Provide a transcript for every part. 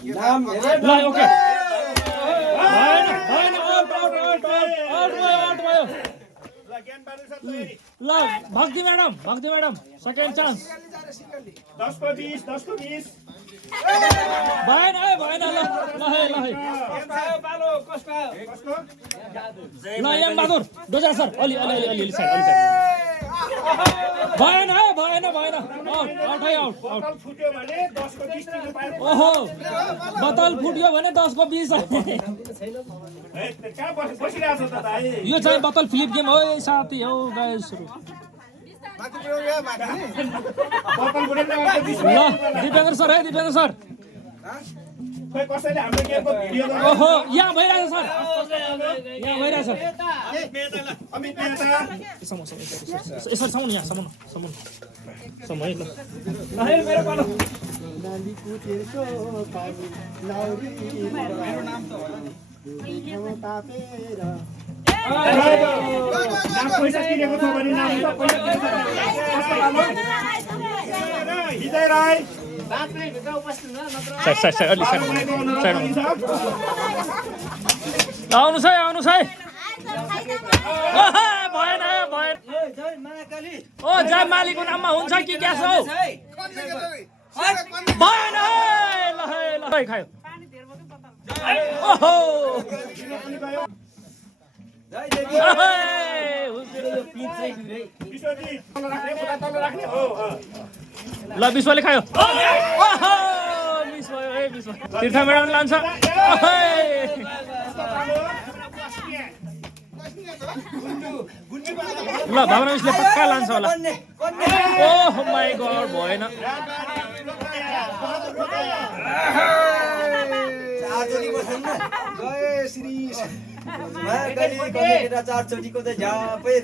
ल ओके भएन आउट भयो ल भक्ति म्याडम सेकेन्ड चान्स 10 को 20 भएन ल एम बहादुर डोजा सर अलि साइड भएन आउट फुट्यो भने 10 को 20 दिनु पाए ओहो बोतल फुट्यो भने 10 को 20 कहाँ बसिरहेको छ त भाइ यो चाहिँ बोतल फ्लिप गेम हो साथी हो गाइस बोतल फुटेर ल दिपेन्द्र सर खोइ कसैले हाम्रो गेमको भिडियो ओहो यहाँ भइरहेछ सर अमित मेहता यसरी समाउनु यहाँ समाउनु है ल है मेरो पालो पैसा तिरेको छ भने नाम हृदय राई आउनुहोस् है भएन ओ जय मालीको नाममा हुन्छ कि क्या छ भएन ल खायो ओहो ल विश्वले खायो तीर्थ म्याडम लान्छ ल भावना मिसले पक्का लान्छ होला ओह माई गॉड भएन चारचोटीको त झापै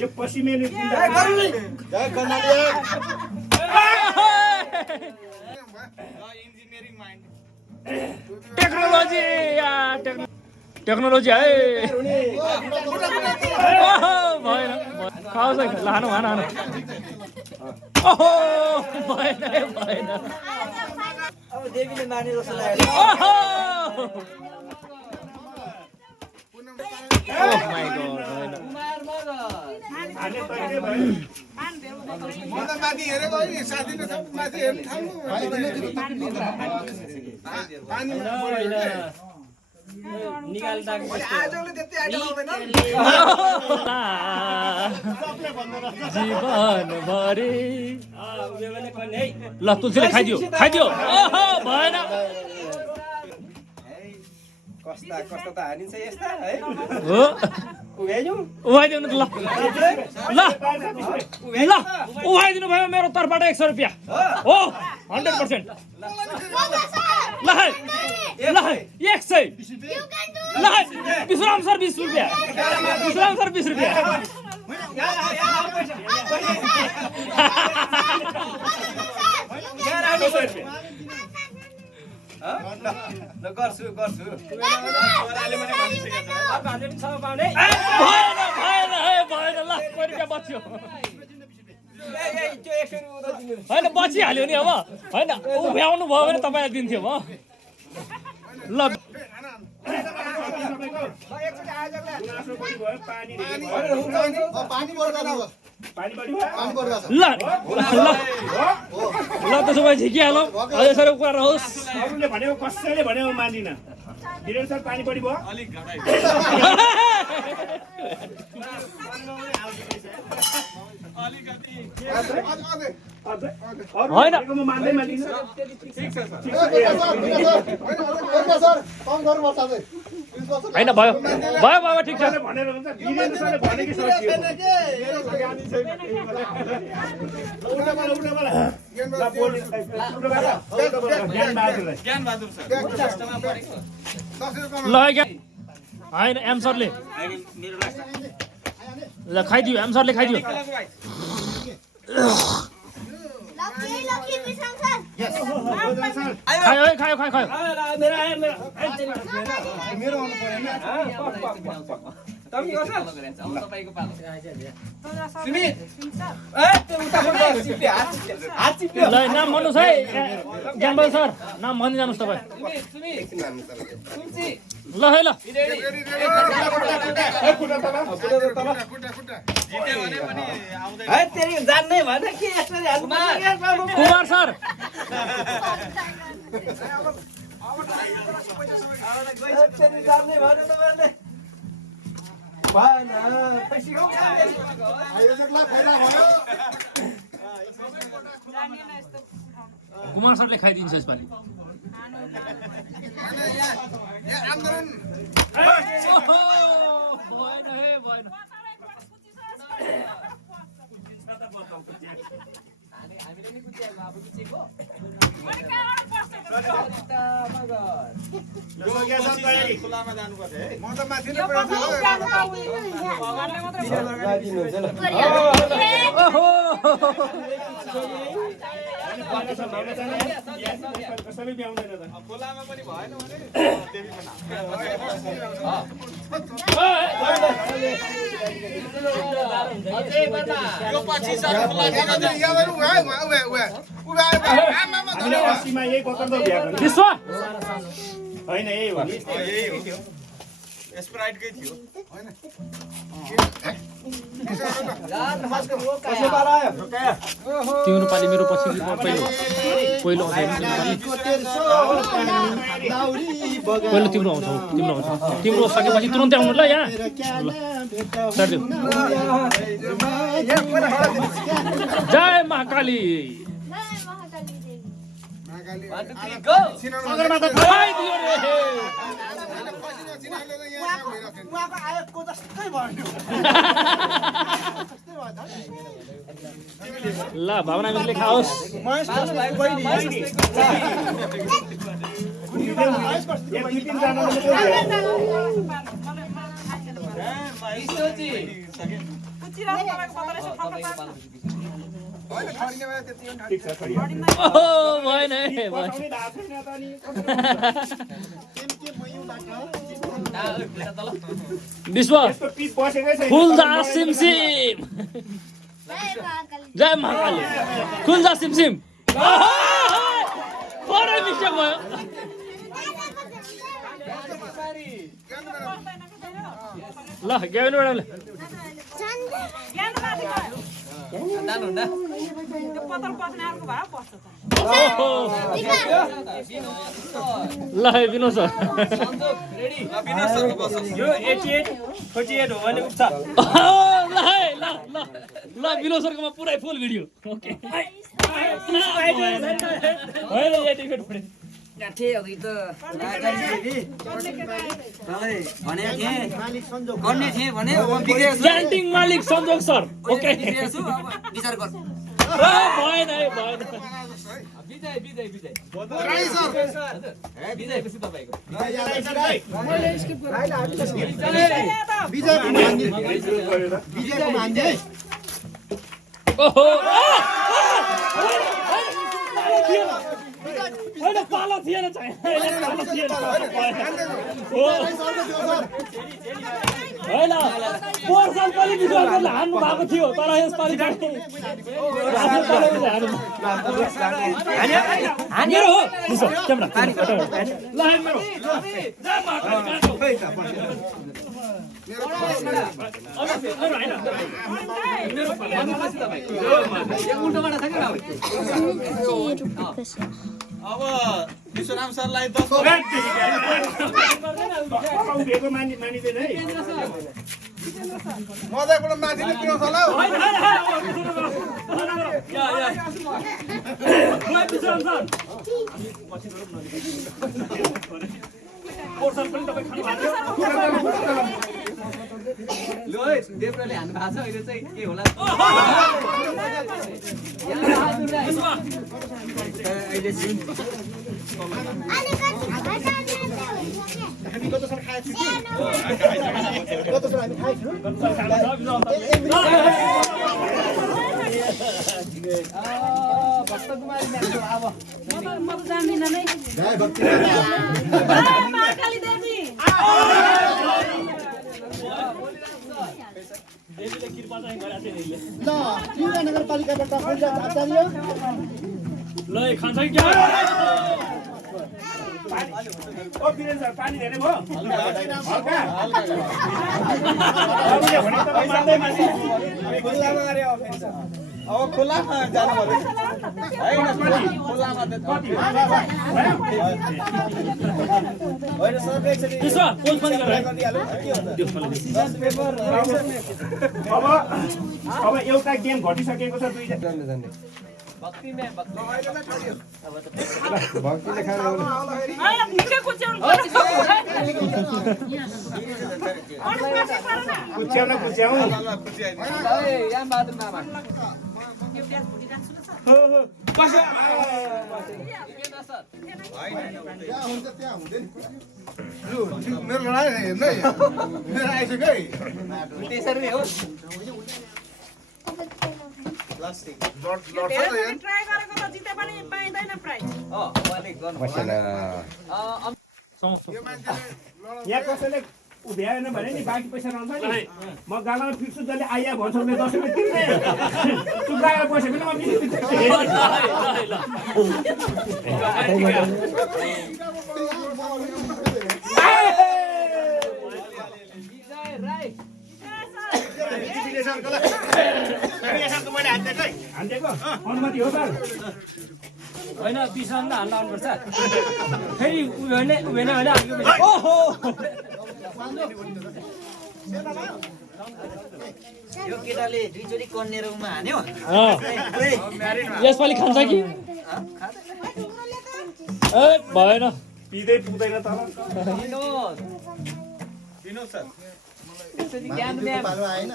यो पसिमेली टेक्नोलोजी है भएन खाओस् है लानु ओहो भएन अब देवीले माने जस्तो लाग्यो ओह माय गॉड जीवन भरि ल तुलसीले खाइदियो भएन कस्तो त हानिन्छ यस्ता है हो उभाइदिनु त ल उभाइदिनु भयो मेरो तर्फबाट 100 रुपियाँ हो 100% ल 100 ल विश्राम सर 20 रुपियाँ गर्छु भएन ल 100 रुपियाँ बच्यो होइन बचिहाल्यो नि अब होइन उभ्याउनु भयो भने तपाईँलाई दिन्थ्यो म ल ल त्यसो भए झिकिहालौँ अझै सर कुरा रहोस् भनेको कसैले भनेको मान्दिनँ वीरेन्द्र सर पानी बढी भयो होइन होइन भयो ठिक छ ल होइन एम सरले खाइदियो एम सरले खाइदियो खायो तपाईँ गर्छ तपाईँको पालो सुमित ए त्यो उता फुट चिप्ले हात चिप्ले ल नाम भन्नुहोस् है ज्ञानबहादुर सर नाम भन्दै जानुहोस् तपाईँ ल है ल है तेरी जान्नै भएन के यसरी हाल्नु कुमार सर तेरी जान्नै भएन तपाईँहरूले भएन पैसा कुमार सरले खाइदिन्छ यसपालि भएन हे भएन हामीले नि कुचिएको अब कुचिएको खुलामा जानुपर्छ है म त माथि कसैले भ्याउँदैन त खोलामा पनि भएन भने यो पछि सर खुला हामीले अस्सीमा यही बोतल त भ्याएको नि। विश्व होइन यही हो नि स्प्राइटकै थियो तिम्रो पालि मेरो पछि पहिलो आउँछ पहिलो तिम्रो आउँछ तिम्रो सकेपछि तुरन्तै आउनु ल यहाँ सारिदेऊ जय महाकाली खाइदियो रे ल भावना मिसले खाओस् भएन विश्व फुलदा सिमसिम जय महाकाली फुलदा सिमसिम पुरै मिस्टेक भयो ल ज्ञान म्याडमले ल विनोद सर यो 88 48 हो भने उठ्छ ल विनोद सरकोमा पुरै फुल भिडियो ओके क्यान्टिङ मालिक सञ्जोग सर ओके भएन है भएन ओहो होइन पालो थिएन चाहिँ होइन पोहोर साल पनि विश्वासले हान्नु भएको थियो तर यसपालि मेरो हो क्यामेरा ल मेरो अब विश्वनाम सरलाई 10 उभिएको मानिँदैन है मजाबाट माथि नै पिउँ होला देवराले हान्नु भएको छ अहिले चाहिँ के होला भक्त कुमारी अब म जान्दिन नै जय भक्ति महाकाली देवी यसले कृपा चाहिँ गरेको थियो यसले ल तिनवटा नगरपालिकाबाट फुलराज आचार्य ल खान्छ कि क्या ओ वीरेन्द्र सर पानी धेरै भयो हल्का अरूले भने त मान्दै मान्दै खुल्लामा गरे अफेन्स अब खुल्लामा जानु पर्यो हैन खुल्लामा त कति होइन सर एकचोटि त्यसो पोज पनि गरेर गरिहालौँ के हो त 10 पेपर अब एउटा गेम घटिसकेको छ दुईजना भक्तिले कुच्याउन कुच्याउ याम बहादुर मामा त्यहाँ हुन्छ त्यहाँ हुँदैन मेरो लडाइँ हेर्नु मेरो आइसक्यो है त्यसरी नै हो ट्राई गरेको त जिते पनि पाइँदैन प्राइज उहाँले गर्नु यहाँ कसैले भ्याएन भने नि बाँकी पैसा रहन्छ नि म गालामा फिर्छु जसले आइया भन्छ उसले 10 रुपियाँ तिर्ने चुक्राएर बस्यो भने म 20 रुपियाँ हान्देको अनुमति हो सर होइन 20 रन हाल्न आउनुपर्छ फेरि उभेन भने ओहो यो केटाले दुईचोटि कन्नेरमा हान्यो यसपालि खान्छ कि ए भएन पिँदै पुग्दैन तर विनोद सर पालो आएन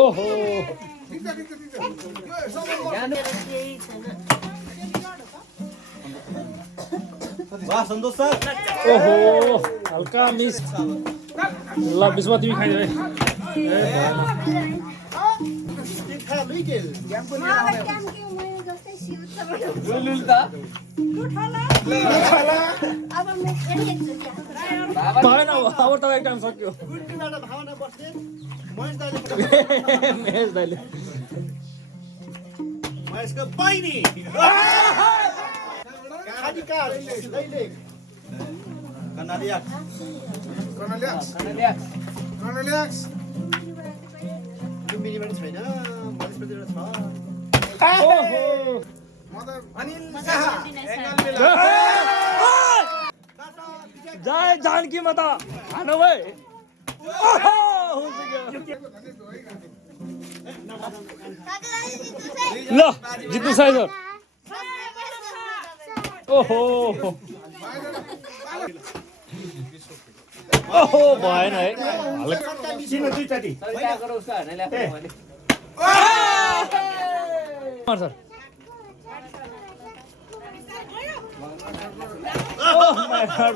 ओहो वाह सन्तोष सर ओहो हल्का मिस ल बिस्वा तिमी खाइदियो है भएन अब त एक टाइम सक्यो भावना बस्ने महेश दाइले महेश दाइले महेशको बहिनी अधिकार दैले कर्नलियाक्स लुम्बिनी पनि छैन मधेसप्रदेशमा छ ओहो अनिल शाह जय जानकी माता हानो भाइ ओहो ल जित्नु छ सर ओहो ओहो भएन है किन दुईचोटि सर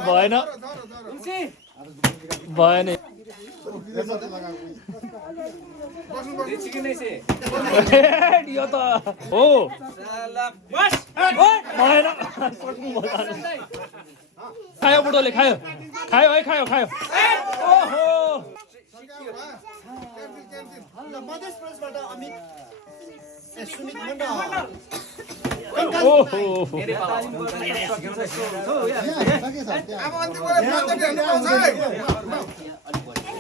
भएन भएन यो त हो भएन खायो बुढोले खायो खायो है खायो खायो ओहो मधेस प्रदेशबाट अमित सुमित मण्डल ओहो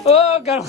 ओ गाह्रो